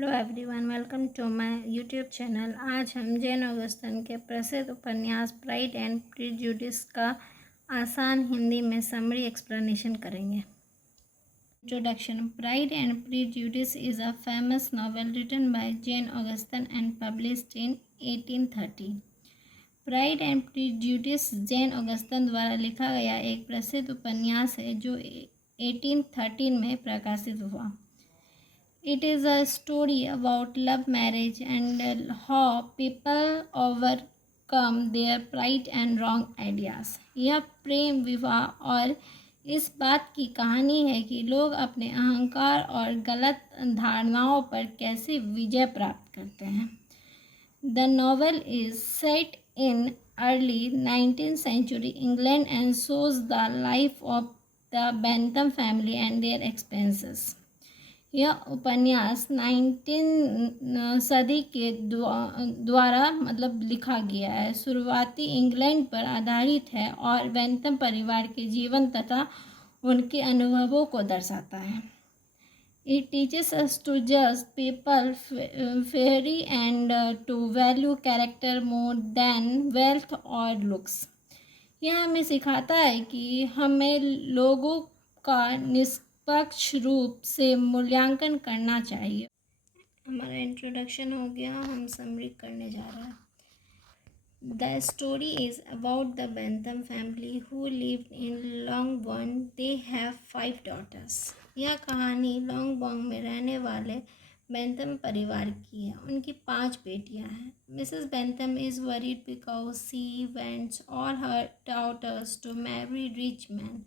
Hello everyone, welcome to my YouTube channel. आज हम Jain Augustan के प्रसिद्ध उपन्यास प्राइड एंड प्रेजुडिस का आसान हिंदी में समरी एक्सप्लेनेशन करेंगे। Introduction. Pride and prejudice is a famous novel written by Jane Austen and published in 1830। Pride and prejudice Jane Austen द्वारा लिखा गया एक प्रसिद्ध उपन्यास है जो 1813 में प्रकाशित हुआ। It is a story about love, marriage, and how people overcome their pride and wrong ideas. यह प्रेम विवाह और इस बात की कहानी है कि लोग अपने अहंकार और गलत धारणाओं पर कैसे विजय प्राप्त करते हैं। The novel is set in early 19th century England and shows the life of the Bentham family and their expenses. यह उपन्यास 19 सदी के द्वारा लिखा गया है, शुरुआती इंग्लैंड पर आधारित है और बेंथम परिवार के जीवन तथा उनके अनुभवों को दर्शाता है। इट टीचेस अस टू जज people fairly and to value character more than wealth और लुक्स। यह हमें सिखाता है कि हमें लोगों का निष्पक्ष रूप से मूल्यांकन करना चाहिए। हमारा इंट्रोडक्शन हो गया, हम समरी करने जा रहे हैं। The story is about the Bentham family who lived in Longbourn. They have 5 daughters। यह कहानी लॉन्गबॉर्न में रहने वाले बेंथम परिवार की है। उनकी 5 बेटियां हैं। Mrs Bentham is worried because she wants all her daughters to marry rich man.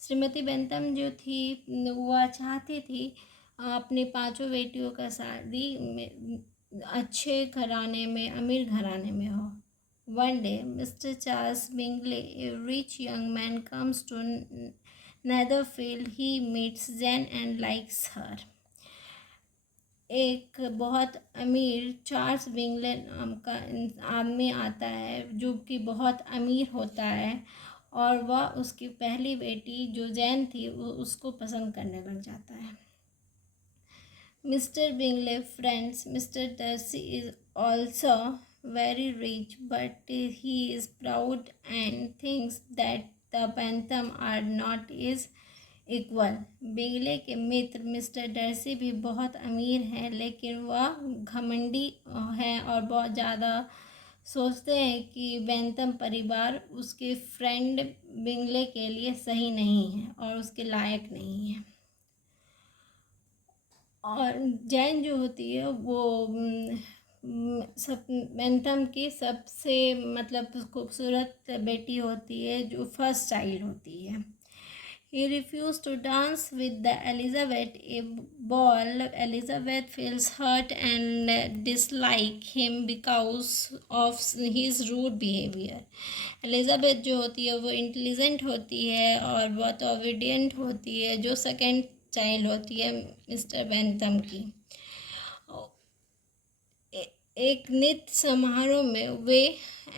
श्रीमती बेंथम जो थी वह चाहती थी अपनी 5 बेटियों का शादी अच्छे घराने में, अमीर घराने में हो। One day mister Charles Bingley, a rich young man, comes to Netherfield. He meets Jane and likes her. एक बहुत अमीर चार्ल्स बिंगले नाम का आदमी आता है जो कि बहुत अमीर होता है और वह उसकी पहली बेटी जो जैन थी वो उसको पसंद करने लग जाता है। Mr Bingley friends Mr Darcy is also very rich but he is proud and thinks that the Bentham are not is equal. Bingley के मित्र मिस्टर डर्सी भी बहुत अमीर हैं, लेकिन वह घमंडी है और बहुत ज़्यादा सोचते हैं कि बेंथम परिवार उसके फ्रेंड बिंगले के लिए सही नहीं है और उसके लायक नहीं है। और जैन जो होती है वो सब बेंथम की सबसे खूबसूरत बेटी होती है, जो फर्स्ट चाइल्ड होती है। He refused to dance with the Elizabeth a ball. Elizabeth feels hurt and dislike him because of his rude behavior. Elizabeth जो होती है वो इंटेलिजेंट होती है और बहुत ओबीडियंट होती है, जो सेकंड चाइल्ड होती है मिस्टर बेंथम की। एक नृत्य समारोह में वे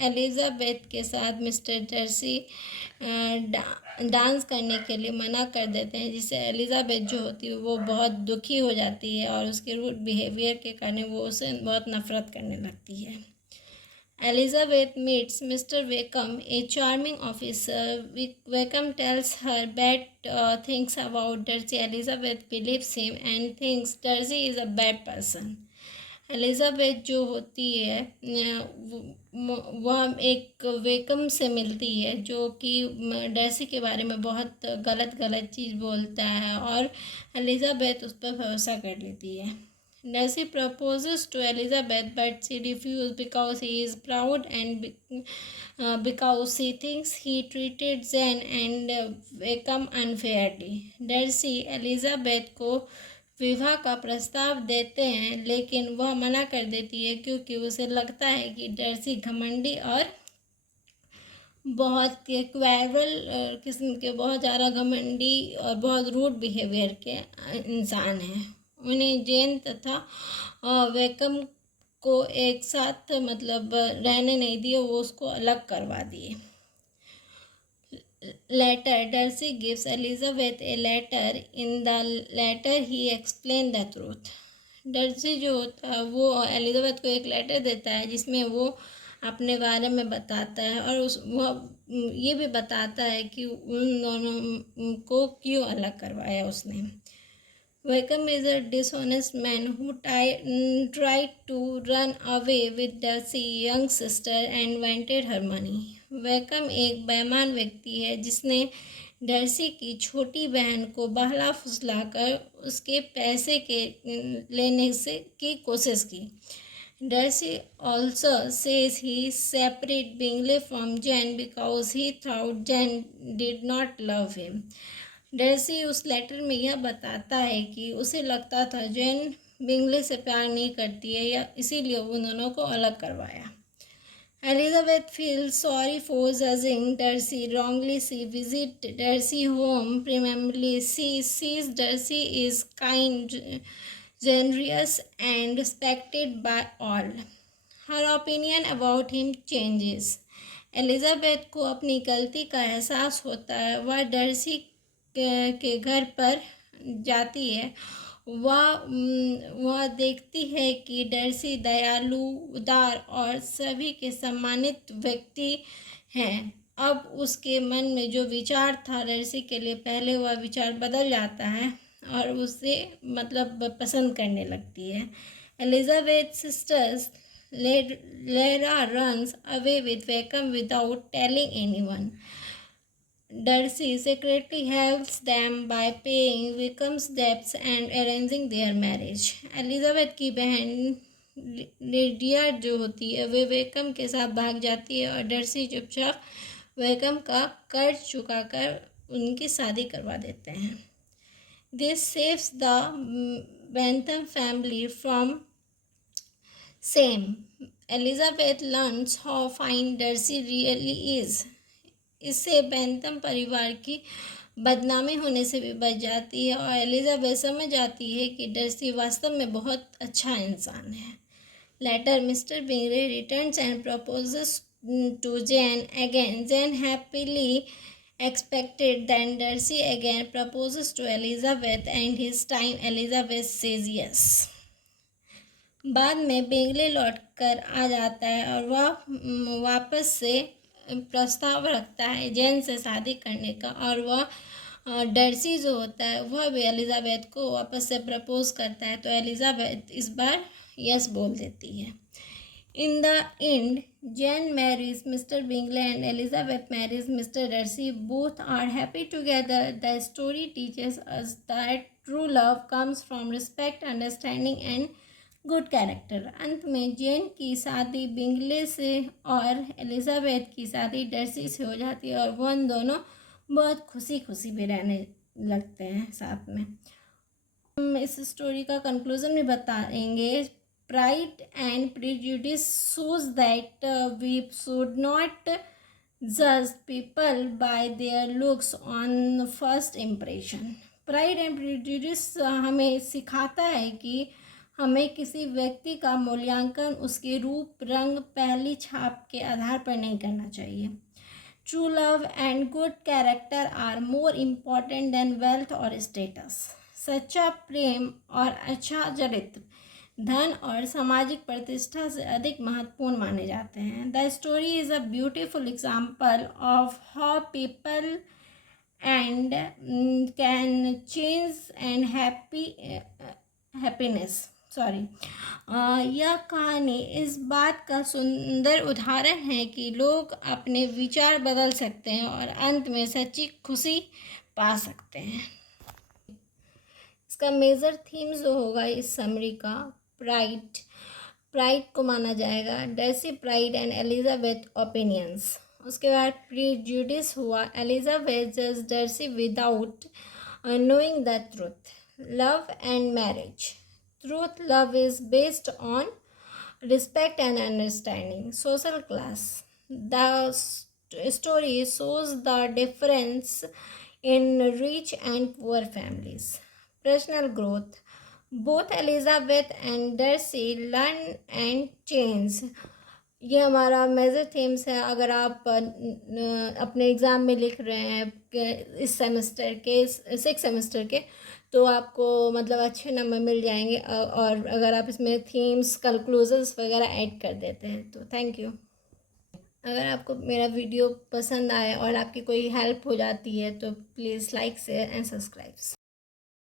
एलिजाबेथ के साथ मिस्टर डर्सी डांस करने के लिए मना कर देते हैं, जिससे एलिजाबेथ जो होती है वो बहुत दुखी हो जाती है और उसके रूड बिहेवियर के कारण वो उसे बहुत नफरत करने लगती है। Elizabeth meets Mr. Wickham, a charming officer. Wickham tells her bad things about Darcy. Elizabeth believes him and thinks Darcy is a bad person. Elizabeth जो होती है वह एक वेकम से मिलती है जो कि डर्सी के बारे में बहुत गलत चीज़ बोलता है और एलिज़ाबेथ उस पर भरोसा कर लेती है। Darcy proposes to Elizabeth but she refuses because he is proud and because she thinks he treated Jane and Wickham unfairly. Darcy Elizabeth को विवाह का प्रस्ताव देते हैं, लेकिन वह मना कर देती है क्योंकि उसे लगता है कि डर्सी घमंडी और बहुत क्वेरल किस्म के, बहुत ज़्यादा घमंडी और बहुत रूड बिहेवियर के इंसान हैं। उन्हें जेन तथा वेकम को एक साथ रहने नहीं दिए, वो उसको अलग करवा दिए। Later, Darcy gives Elizabeth a letter. In the letter, he explained the truth. Darcy जो होता है वो एलिजाबेथ को एक लेटर देता है जिसमें वो अपने बारे में बताता है और वह ये भी बताता है कि उन दोनों को क्यों अलग करवाया उसने। Wickham is a dishonest man who tried to run away with Darcy's young sister and wanted her money. Wickham एक बेईमान व्यक्ति है जिसने डर्सी की छोटी बहन को बहला फुसलाकर उसके पैसे के लेने से की कोशिश की। Darcy also says he separated Bingley from Jane because he thought Jane did not love him. Darcy उस लेटर में यह बताता है कि उसे लगता था जैन बिंगले से प्यार नहीं करती है या इसीलिए उन दोनों को अलग करवाया। Elizabeth feels sorry for judging Darcy wrongly. She visit Darcy home Pemberley. She sees Darcy is kind, generous and respected by all. Her opinion about him changes. Elizabeth को अपनी गलती का एहसास होता है। वह डर्सी के घर पर जाती है। वह देखती है कि डर्सी दयालु, उदार और सभी के सम्मानित व्यक्ति हैं। अब उसके मन में जो विचार था डर्सी के लिए, पहले वह विचार बदल जाता है और उसे पसंद करने लगती है। एलिजाबेथ सिस्टर्स लेरा runs away with vacuum without telling anyone. Darcy secretly helps them by paying Wickham's debts and arranging their marriage. Elizabeth की बहन लिडिया जो होती है वे वेकम के साथ भाग जाती है और डर्सी चुपचाप वेकम का कर्ज चुकाकर उनकी शादी करवा देते हैं। This saves the Bentham family from shame. Elizabeth learns how fine Darcy really is. इससे बेंथम परिवार की बदनामी होने से भी बच जाती है और एलिजाबेथ समझ जाती है कि डर्सी वास्तव में बहुत अच्छा इंसान है। Later Mr Bingley returns and proposes to Jane again. Jane happily expected then Darcy again proposes to Elizabeth and his time Elizabeth says yes. बाद में बिंगले लौट कर आ जाता है और वह वापस से प्रस्ताव रखता है जैन से शादी करने का और वह डर्सी जो होता है वह भी एलिजाबेथ को वापस से प्रपोज करता है तो एलिजाबेथ इस बार यस बोल देती है। In the end, Jane marries Mr. Bingley and Elizabeth marries Mr. Darcy. Both are happy together. The story teaches us that true love comes from respect, understanding and good character. अंत में जेन की शादी Bingley से और Elizabeth की शादी Darcy से हो जाती है और वो दोनों बहुत खुशी खुशी भी रहने लगते हैं साथ में। हम इस स्टोरी का कंक्लूजन भी बताएंगे। Pride and Prejudice shows that we should not judge people by their looks on first impression. Pride and Prejudice हमें सिखाता है कि हमें किसी व्यक्ति का मूल्यांकन उसके रूप, रंग, पहली छाप के आधार पर नहीं करना चाहिए। True love and good character are more important than wealth or status. सच्चा प्रेम और अच्छा चरित्र धन और सामाजिक प्रतिष्ठा से अधिक महत्वपूर्ण माने जाते हैं। The story is a beautiful example of how people and can change and happiness यह कहानी इस बात का सुंदर उदाहरण है कि लोग अपने विचार बदल सकते हैं और अंत में सच्ची खुशी पा सकते हैं। इसका मेजर थीम जो होगा इस समरी का प्राइड को माना जाएगा। Darcy pride and Elizabeth opinions. उसके बाद प्रीजुडिस हुआ। एलिजाबेथ जज Darcy without knowing the truth. Love and marriage. Truth love is based on respect and understanding. Social class. The story shows the difference in rich and poor families. Personal growth. Both Elizabeth and Darcy learn and change. ये हमारा major themes है। अगर आप अपने exam में लिख रहे हैं इस सेमेस्टर के 6 सेमेस्टर के, तो आपको मतलब अच्छे नंबर मिल जाएंगे। और अगर आप इसमें थीम्स कंक्लूजन्स वगैरह ऐड कर देते हैं तो थैंक यू। अगर आपको मेरा वीडियो पसंद आए और आपकी कोई हेल्प हो जाती है तो please like share and subscribe.